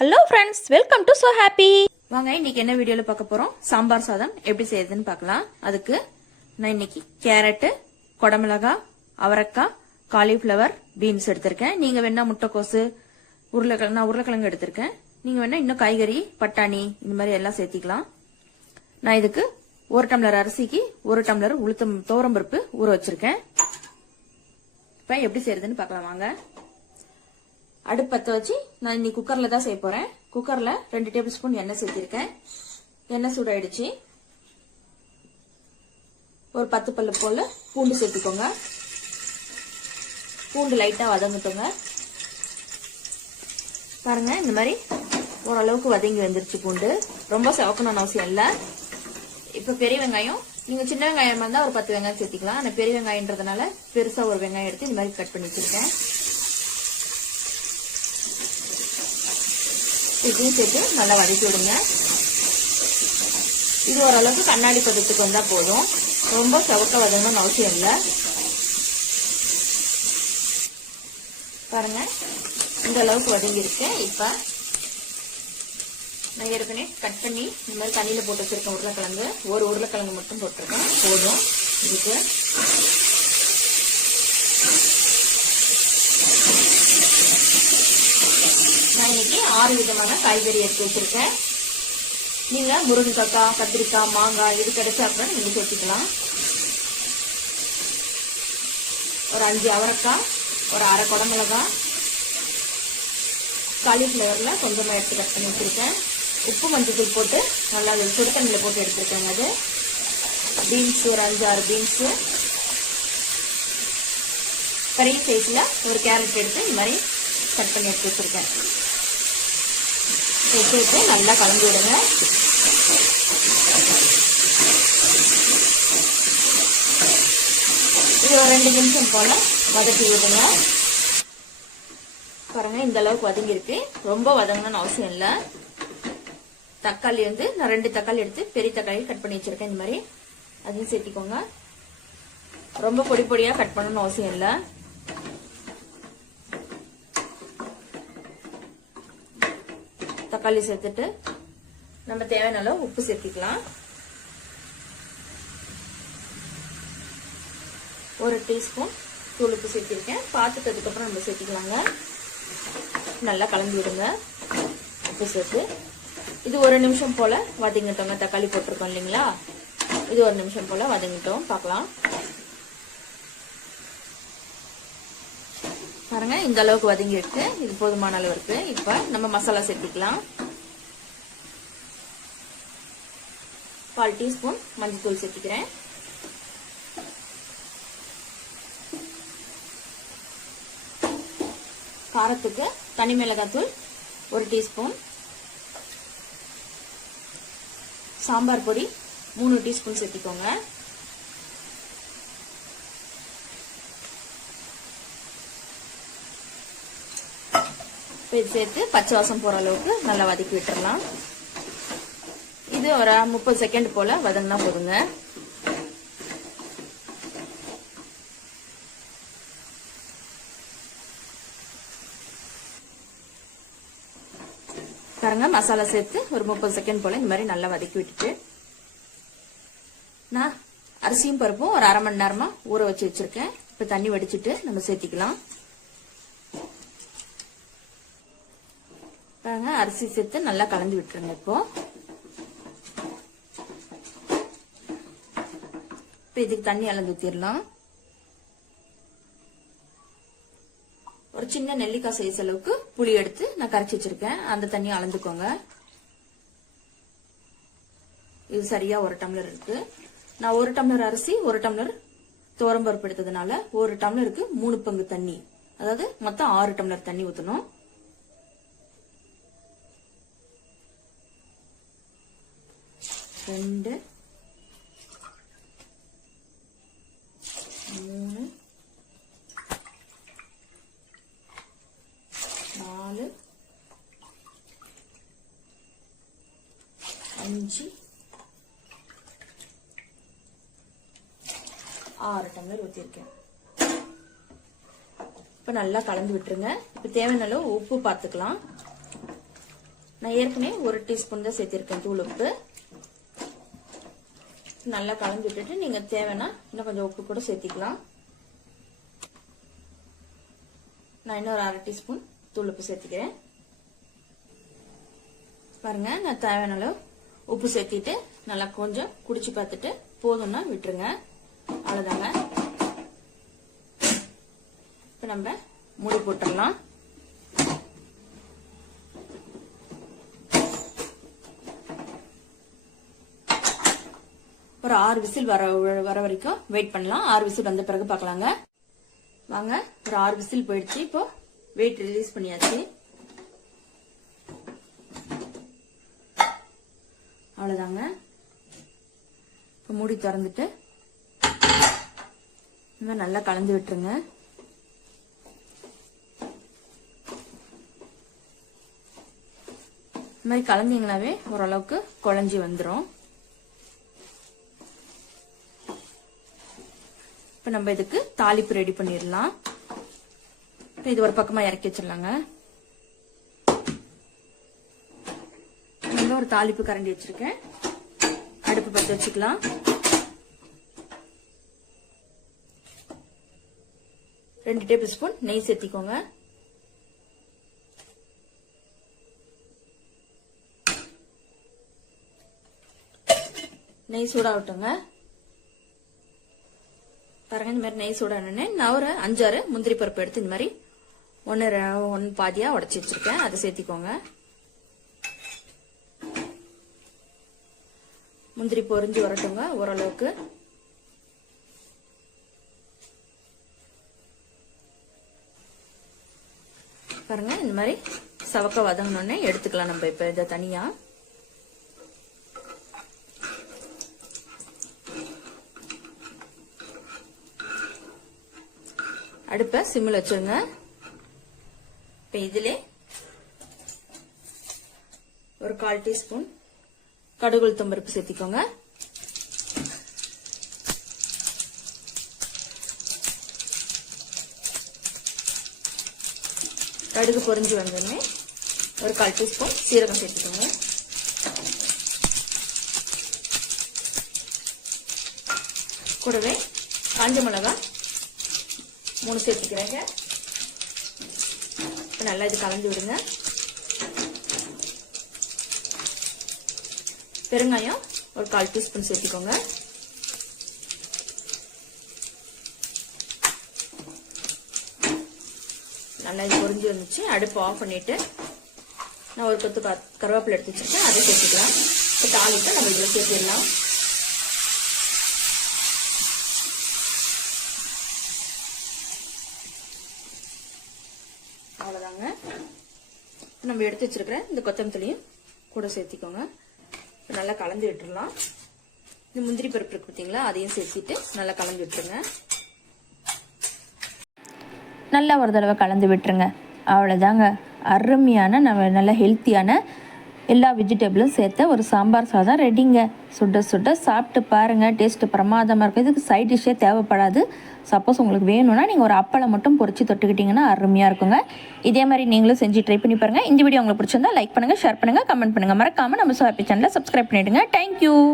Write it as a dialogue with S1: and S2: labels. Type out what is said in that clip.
S1: Hello friends welcome to So Happy வாங்க இன்னைக்கு என்ன வீடியோவில் பார்க்க போகிறோம் சாம்பார் சாதம் எப்படி செய்யறதுன்னு பார்க்கலாம். அதுக்கு நான் இன்னைக்கு கேரட்டு குடமிளகா அவரைக்காய் காலிஃப்ளவர் பீன்ஸ் எடுத்திருக்கேன். நீங்கள் வேணா முட்டைக்கோசு உருளைக்கிழங்கு நான் உருளைக்கிழங்கு எடுத்திருக்கேன். நீங்கள் வேணா இன்னும் காய்கறி பட்டாணி இந்த மாதிரி எல்லாம் சேர்த்திக்கலாம். நான் இதுக்கு ஒரு டம்ளர் அரிசிக்கு ஒரு டம்ளர் உளுத்தம் துவரம்பருப்பு ஊற வச்சிருக்கேன். இப்போ எப்படி செய்யறதுன்னு பார்க்கலாம். வாங்க. அடுப்பத்த வச்சு நான் இன்னைக்கு குக்கர்ல தான் செய்ய போறேன். குக்கர்ல ரெண்டு டேபிள் ஸ்பூன் எண்ணெய் சேர்த்திருக்கேன். எண்ணெய் சூடாயிடுச்சு. ஒரு பத்து பல்லு போல பூண்டு சேர்த்துக்கோங்க. பூண்டு லைட்டா வதங்கட்டுங்க. பாருங்க இந்த மாதிரி ஓரளவுக்கு வதங்கி வந்துருச்சு பூண்டு. ரொம்ப செவக்கணும்னு அவசியம் இல்லை. இப்ப பெரிய வெங்காயம் நீங்க சின்ன வெங்காயமாக இருந்தா ஒரு பத்து வெங்காயம் சேர்த்திக்கலாம். ஆனா பெரிய வெங்காயம்ன்றதுனால பெருசா ஒரு வெங்காயம் எடுத்து இந்த மாதிரி கட் பண்ணி வச்சிருக்கேன். இதையும் சேர்த்து நல்லா வதக்கி விடுங்க. இது ஓரளவுக்கு கண்ணாடி பதத்துக்கு வந்தால் போதும். ரொம்ப செவக்க வதங்கணும்னு அவசியம் இல்லை. பாருங்க. இந்த அளவுக்கு வதங்கிருக்கு இப்போ நான் ஏற்கனவே கட் பண்ணி இந்த மாதிரி தண்ணியில் போட்டு வச்சிருக்கேன் உருளைக்கிழங்கு ஒரு உருளைக்கிழங்கு மட்டும் போட்டிருக்கேன். போதும். இதுக்கு நான் இன்னைக்கு ஆறு விதமான காய்கறி எடுத்து வச்சிருக்கேன். நீங்க முருங்கைக்காய் கத்திரிக்காய் மாங்காய் இது கிடைச்சா கூட நீங்க சேர்த்துக்கலாம். ஒரு அஞ்சு அவரைக்காய் ஒரு அரை குடமிளகாய் காலிஃப்ளவர்ல கொஞ்சமா எடுத்து கட் பண்ணி வச்சிருக்கேன். உப்பு மஞ்சள் போட்டு நல்லா சுடு தண்ணியில போட்டு எடுத்துருக்கேங்க அது. பீன்ஸ் ஒரு அஞ்சு ஆறு பீன்ஸ் பெரிய சைஸ்ல ஒரு கேரட் எடுத்து இந்த மாதிரி கட் பண்ணி எடுத்து வச்சிருக்கேன். வச்சுட்டு நல்லா கலந்து விடுங்க. இது ஒரு ரெண்டு நிமிஷம் போல வதக்கி விடுங்க. பாருங்க இந்த அளவுக்கு வதங்கிருக்கு ரொம்ப வதங்கணும்னு அவசியம் இல்லை. தக்காளி வந்து நான் ரெண்டு தக்காளி எடுத்து பெரிய தக்காளி கட் பண்ணி வச்சிருக்கேன் இந்த மாதிரி. அதையும் சேர்த்திக்கோங்க. ரொம்ப பொடி பொடியா கட் பண்ணணும்னு அவசியம் இல்லை. தக்காளி சேர்த்துட்டு நம்ம தேவையான அளவு உப்பு சேர்த்திக்கலாம். ஒரு டீஸ்பூன் தூள் உப்பு சேர்த்திருக்கேன். பார்த்துட்டு அதுக்கப்புறம் நம்ம சேர்த்திக்கலாங்க. நல்லா கலந்து விடுங்க. உப்பு சேர்த்து. இது ஒரு நிமிஷம் போல வதங்கிட்டோங்க. தக்காளி போட்டிருக்கோம் இல்லைங்களா? இது ஒரு நிமிஷம் போல வதங்கிட்டோம். பார்க்கலாம். பாருங்க. இந்த அளவுக்கு வதங்கி இருக்கு. இது போதுமான அளவு இருக்கு. இப்ப நம்ம மசாலா சேர்த்துக்கலாம். பால் டீஸ்பூன் மஞ்சள் சேர்த்திக்கிறேன். காரத்துக்கு தனி மிளகாத்தூள் ஒரு டீஸ்பூன். சாம்பார் பொடி மூணு டீஸ்பூன் சேர்த்திக்கோங்க. இது சேர்த்து பச்சை வாசம் போற அளவுக்கு நல்லா வதக்கி விட்டுறலாம். இது ஒரு முப்பது செகண்ட் போல வதங்கினா போதுங்க. பாருங்க மசாலா சேர்த்து ஒரு முப்பது செகண்ட் போல இந்த மாதிரி நல்லா வதக்கி விட்டுட்டு நான் அரிசியும் பருப்பும் ஒரு அரை மணி நேரமா ஊற வச்சு வச்சிருக்கேன். இப்ப தண்ணி வடிச்சிட்டு நம்ம சேர்த்திக்கலாம். பாருங்க அரிசி சேர்த்து நல்லா கலந்து விட்டுருங்க இப்போ. இப்போ இதுக்கு தண்ணி அளந்து ஊற்றிடலாம் ஒரு சின்ன நெல்லிக்காய் சைஸ் அளவுக்கு புளி எடுத்து நான் கரைச்சி வச்சிருக்கேன். அந்த தண்ணியை அளந்துக்கோங்க. இது சரியா ஒரு டம்ளர் இருக்கு. நான் ஒரு டம்ளர் அரிசி ஒரு டம்ளர் பருப்பு எடுத்ததுனால ஒரு டம்ளருக்கு மூணு பங்கு தண்ணி. அதாவது மொத்தம் ஆறு டம்ளர் தண்ணி ஊற்றணும் ரெண்டு மூணு நாலு அஞ்சு ஆறு டம்ளர் ஊற்றிருக்கேன் இப்போ நல்லா கலந்து விட்டுருங்க இப்போ தேவையான அளவு உப்பு பார்த்துக்கலாம் நான் ஏற்கனவே ஒரு டீஸ்பூன் தான் சேர்த்திருக்கேன் தூள் உப்பு நல்லா கலந்து விட்டுட்டு நீங்க தேவைன்னா இன்னும் கொஞ்சம் உப்பு கூட சேர்த்திக்கலாம். நான் இன்னொரு அரை டீஸ்பூன் தூளுப்பு சேர்த்திக்கிறேன். பாருங்க நான் தேவையான அளவு உப்பு சேர்த்திட்டு நல்லா கொஞ்சம் குடிச்சு பார்த்துட்டு போதும்னா விட்டுருங்க. அவ்வளவுதாங்க. இப்ப நம்ம மூடி போட்டுடலாம். ஒரு ஆறு விசில் வர வர வரைக்கும் வெயிட் பண்ணலாம். ஆறு விசில் வந்த பிறகு பார்க்கலாங்க. வாங்க ஒரு ஆறு விசில் போயிடுச்சு. இப்போ வெயிட் ரிலீஸ் பண்ணியாச்சு. அவ்வளவுதாங்க. இப்போ மூடி திறந்துட்டு இன்னும் மாதிரி நல்லா கலந்து விட்டுருங்க. இந்த மாதிரி கலந்தீங்களாவே ஓரளவுக்கு குழஞ்சி வந்துடும் இப்போ நம்ம இதுக்கு தாளிப்பு ரெடி பண்ணிடலாம். இப்போ இது ஒரு பக்கமாக இறக்கி வச்சிடலாங்க. இங்க ஒரு தாளிப்பு கரண்டி வச்சிருக்கேன். அடுப்பு பற்ற வச்சுக்கலாம். ரெண்டு டேபிள் ஸ்பூன் நெய் சேர்த்திக்கோங்க. நெய் சூடாகட்டுங்க. பாருங்க இந்த மாதிரி நெய் சூடானே நான் ஒரு அஞ்சாறு முந்திரி பருப்பு எடுத்து இந்த மாதிரி ஒன்று ஒன்று பாதியாக உடச்சி வச்சிருக்கேன். அதை சேர்த்திக்கோங்க. முந்திரி பொறிஞ்சு வரட்டுங்க ஓரளவுக்கு. பாருங்க இந்த மாதிரி சவக்க வதங்கினோடனே எடுத்துக்கலாம் நம்ம இப்போ இதை தனியாக அடுப்பை சிம்மில் வச்சுருங்க. இப்போ இதிலே ஒரு கால் டீஸ்பூன் கடுகுள் பருப்பு சேர்த்திக்கோங்க. கடுகு பொறிஞ்சு வந்தோடனே ஒரு கால் டீஸ்பூன் சீரகம் சேர்த்துக்கோங்க. கூடவே காஞ்ச மிளகாய் மூணு சேர்த்துக்கிறேங்க இப்போ நல்லா இது கலந்து விடுங்க. பெருங்காயம் ஒரு கால் டீஸ்பூன் சேர்த்துக்கோங்க. நல்லா இது பொறிஞ்சு வந்துச்சு. அடுப்பு ஆஃப் பண்ணிட்டு நான் ஒரு கொத்து கா- கருவேப்பிலை எடுத்து வச்சுருக்கேன். அதை சேர்த்துக்கலாம். இப்போ தாளிட்டு நம்ம இதில் சேர்த்துடலாம் அவ்வளோதாங்க நம்ம எடுத்து வச்சிருக்கிற இந்த கொத்தமல்லியும் கூட சேர்த்திக்கோங்க. நல்லா கலந்து விட்டுறலாம். இந்த முந்திரி பருப்பு இருக்கு பார்த்தீங்களா அதையும் சேர்த்திட்டு நல்லா கலந்து விட்டுருங்க.
S2: நல்லா ஒரு தடவை கலந்து விட்டுருங்க. அவ்வளோதாங்க அருமையான நம்ம நல்ல ஹெல்த்தியான எல்லா வெஜிடபிளும் சேர்த்த ஒரு சாம்பார் சாதம் ரெடிங்க சுட சுட சாப்பிட்டு பாருங்கள் டேஸ்ட்டு பிரமாதமாக இருக்கும். இதுக்கு சைட் டிஷ்ஷே தேவைப்படாது. சப்போஸ் உங்களுக்கு வேணும்னா நீங்கள் ஒரு அப்பளம் மட்டும் பொறிச்சு தொட்டுக்கிட்டிங்கன்னா அருமையாக இருக்குங்க. இதே மாதிரி நீங்களும் செஞ்சு ட்ரை பண்ணி பாருங்கள் இந்த வீடியோ உங்களுக்கு பிடிச்சிருந்தா லைக் பண்ணுங்கள் ஷேர் பண்ணுங்கள் கமெண்ட் பண்ணுங்கள் மறக்காமல் நம்ம சோ ஹாப்பி சேனலை சப்ஸ்கிரைப் பண்ணிவிடுங்க தேங்க்யூ